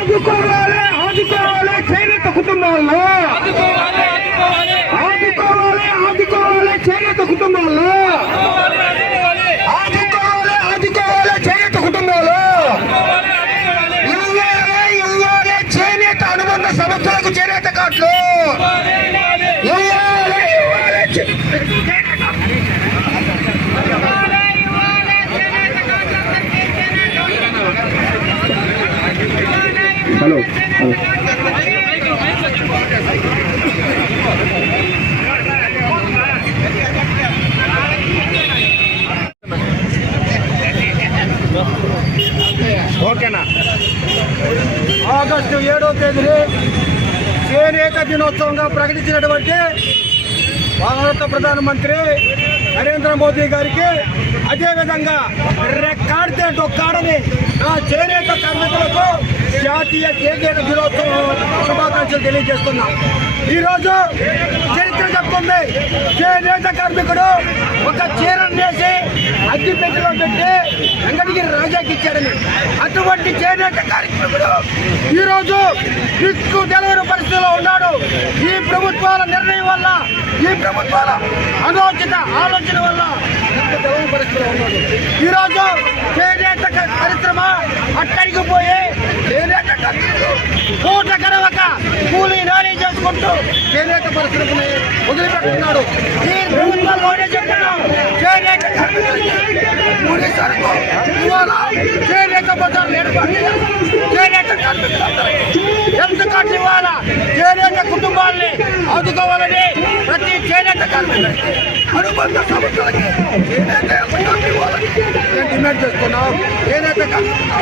ఆదుకోవాలి ఆదుకోవాలి చేనేత కుటుంబాల్లో ఆదుకోవాలి ఆదుకోవాలి చేనేత కుటుంబాల్లో ఆదుకోవాలి ఆదుకోవాలి చేనేత కుటుంబాల్లో ఇవ్వాలి చేనేత అనుబంధ సంస్థలకు చేనేత కార్డులు హలో ఓకేనా. ఆగస్టు 7వ తేదీని చేనేత దినోత్సవంగా ప్రకటించినటువంటి భారత ప్రధానమంత్రి నరేంద్ర మోదీ గారికి అదేవిధంగా రెక్కాడితే డొక్కాడని నా చేనేత కార్మికులకు జాతీయ చేనేత దినోత్సవం శుభాకాంక్షలు తెలియజేస్తున్నాం. ఈరోజు చరిత్ర చెప్తుంది, చేనేత కార్మికుడు ఒక చీరను వేసి అగ్గిపెట్టెలో పెట్టి వెంకటగిరి రాజాకి ఇచ్చాడని. అటువంటి చేనేత కార్మికుడు ఈరోజు దిక్కు తెలవని పరిస్థితిలో ఉన్నాడు. ఈ ప్రభుత్వాల నిర్ణయం వల్ల, ఈ ప్రభుత్వాల అనోచిత ఆలోచన వల్ల దిక్కు తెలవని పరిస్థితిలో ఉన్నాడు. ఈరోజు చేనేత పరిశ్రమ అక్కడికి పోయి చేనేత కార్మికులు పూట గడవక కూలీ నాని చేసుకుంటూ చేనేత పరిశ్రమని వదిలిపెట్టుకున్నాడు. ఈ ప్రభుత్వాల్లోనే చెప్తున్నాం, చేనేత కార్మికులకి చేనేత బజార్లు ఏర్పాటు చేయాలి. చేనేత కార్మికులందరికీ ఎంత కార్డు ఇవ్వాలా, చేనేత కుటుంబాలని ఆదుకోవాలని ప్రతి చేనేత కార్మికులకి అనుబంధ సంస్థలకి చేనేత ఇవ్వాలని డిమాండ్ చేస్తున్నాం. చేనేత కార్మికులు